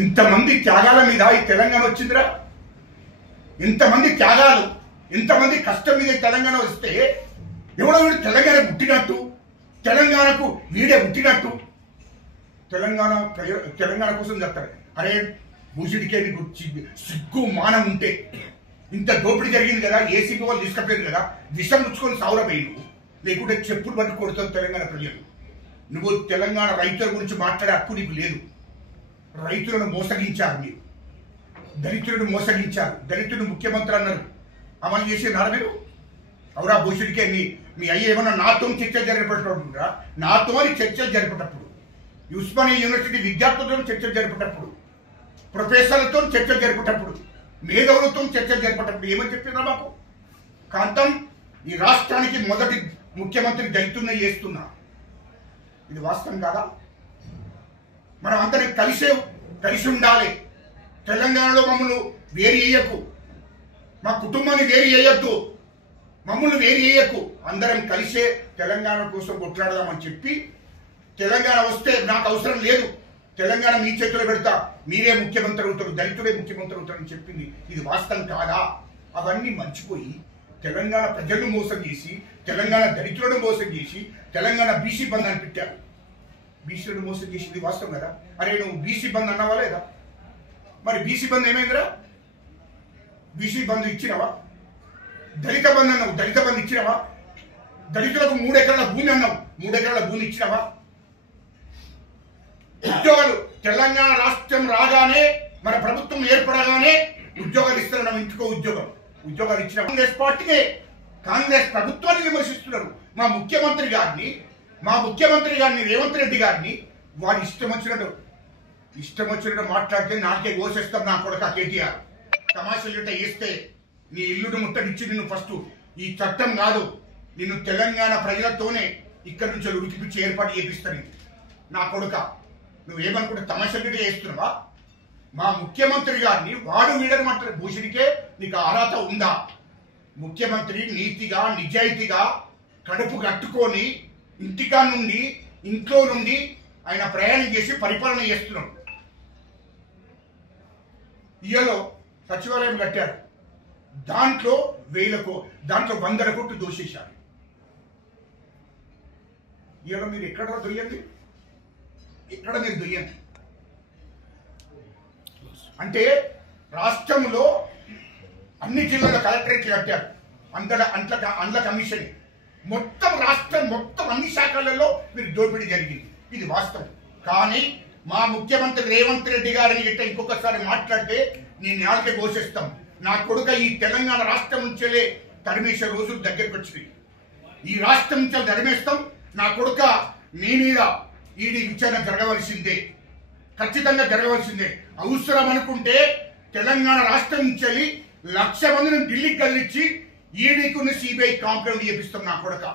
ఇంతమంది త్యాగాల మీద ఈ తెలంగాణ వచ్చిందిరా. ఇంతమంది త్యాగాలు, ఇంతమంది కష్టం మీద తెలంగాణ వస్తే ఎవడో వీడు తెలంగాణ పుట్టినట్టు, తెలంగాణకు వీడే పుట్టినట్టు తెలంగాణ కోసం చెప్తారు. అరే భూషుడికే నీకు సిగ్గు మానం ఉంటే, ఇంత దోపిడీ జరిగింది కదా, ఏసీపీ వాళ్ళు తీసుకపోయారు కదా, విషం ముచ్చుకొని సావురపోయి నువ్వు, లేకుంటే చెప్పులు పట్టు కొడుతావు తెలంగాణ ప్రజలు. నువ్వు తెలంగాణ రైతుల గురించి మాట్లాడే హక్కు నీకు లేదు. రైతులను మోసగించారు మీరు, దళితులను మోసగించారు, దళితుడు ముఖ్యమంత్రి అన్నారు, అమలు చేసేనారా మీరు? అవురా భూషుడికే మీ అయ్యి ఏమన్నా నాతో చర్చలు జరిపేటప్పుడు, నాతో చర్చలు జరిపేటప్పుడు, ఉస్మానియా యూనివర్సిటీ విద్యార్థులతో చర్చలు జరిపేటప్పుడు, ప్రొఫెసర్లతో చర్చలు జరిపేటప్పుడు, మేధావులతో చర్చలు జరిపేటప్పుడు ఏమని చెప్పినా మాకు? కాంతం ఈ రాష్ట్రానికి మొదటి ముఖ్యమంత్రి దళితున్న చేస్తున్నా. ఇది వాస్తవం కాదా? మనం అందరం కలిసి ఉండాలి. తెలంగాణలో మమ్మల్ని వేరు చేయకు, మా కుటుంబాన్ని వేరు చేయొద్దు, మమ్మల్ని వేరు చేయకు, అందరం కలిసే తెలంగాణ కోసం కొట్లాడదామని చెప్పి, తెలంగాణ వస్తే నాకు అవసరం లేదు, తెలంగాణ మీ చేతిలో పెడతా, మీరే ముఖ్యమంత్రి అవుతారు, దళితుడే ముఖ్యమంత్రి అవుతారని చెప్పింది. ఇది వాస్తవం కాదా? అవన్నీ మర్చిపోయి తెలంగాణ ప్రజలను మోసం చేసి, తెలంగాణ దళితులను మోసం చేసి, తెలంగాణ బీసీ బంద్ అని పెట్టారు. బీసీలను మోసం చేసింది వాస్తవం కదా? అరే నువ్వు బీసీ బంద్ అన్నావా లేదా? మరి బీసీ బంద్ ఏమైందిరా? బీసీ బంద్ ఇచ్చినవా? దళిత బంద్ అన్నావు, దళిత బంద్ ఇచ్చినవా? దళితులకు 3 ఎకరాల భూమి అన్నావు, 3 ఎకరాల భూమి ఇచ్చినవా? ఉద్యోగాలు తెలంగాణ రాష్ట్రం రాగానే, మన ప్రభుత్వం ఏర్పడగానే ఉద్యోగాలు ఇస్తున్నారు. ఇంటికో ఉద్యోగాలు ఇచ్చిన కాంగ్రెస్ పార్టీకే, కాంగ్రెస్ ప్రభుత్వాన్ని విమర్శిస్తున్నారు. మా ముఖ్యమంత్రి గారిని రేవంత్ రెడ్డి గారిని వాడు ఇష్టం వచ్చినట్టు మాట్లాడితే నాకే కోసేస్తాం నా కొడుక కేటీఆర్. తమాషాలు వేస్తే నీ ఇల్లును ముట్టడిచ్చి నిన్ను ఫస్ట్ ఈ చట్టం కాదు, నిన్ను తెలంగాణ ప్రజలతోనే ఇక్కడి నుంచి ఉరికిపిచ్చి ఏర్పాటు చేపిస్తాను. నా కొడుక నువ్వేమనుకుంటే తమాషాలు వేస్తున్నావా? మా ముఖ్యమంత్రి గారిని వాడు వీడని మాట్లాడు. భూషణికే నీకు అర్హత ఉందా? ముఖ్యమంత్రి నీతిగా నిజాయితీగా కడుపు కట్టుకొని ఇంట్లో నుండి ఆయన ప్రయాణం చేసి పరిపాలన చేస్తున్నాడు. ఇయలో సచివాలయం కట్టారు, దాంట్లో 100 కోట్లు దోషేశారు. ఇయలో మీరు ఎక్కడ దొయ్యండి, ఎక్కడ మీరు దొయ్యండి అంటే రాష్ట్రంలో అన్ని జిల్లాల కలెక్టరేట్ కట్టారు, అండ్ల కమిషన్, మొత్తం రాష్ట్రం మొత్తం అన్ని శాఖలలో మీరు దోపిడీ జరిగింది. ఇది వాస్తవం. కానీ మా ముఖ్యమంత్రి రేవంత్ రెడ్డి గారిని ఇట్లా ఇంకొకసారి మాట్లాడితే నేను నాలుగే ఘోషిస్తాం. నా కొడుక ఈ తెలంగాణ రాష్ట్రం నుంచే తరిమేసే రోజులు దగ్గరికి వచ్చినాయి. ఈ రాష్ట్రం నుంచి తరిమేస్తాం. నా కొడుక మీ మీద ఈడీ విచారణ జరగవలసిందే, ఖచ్చితంగా జరగవలసిందే. అవసరం అనుకుంటే తెలంగాణ రాష్ట్రం నుంచి 1,00,000 మందిని ఢిల్లీకి కదిలించి ఈడీకున్న సిబిఐ కాంప్లైంట్ చేపిస్తాం. నా కొడుక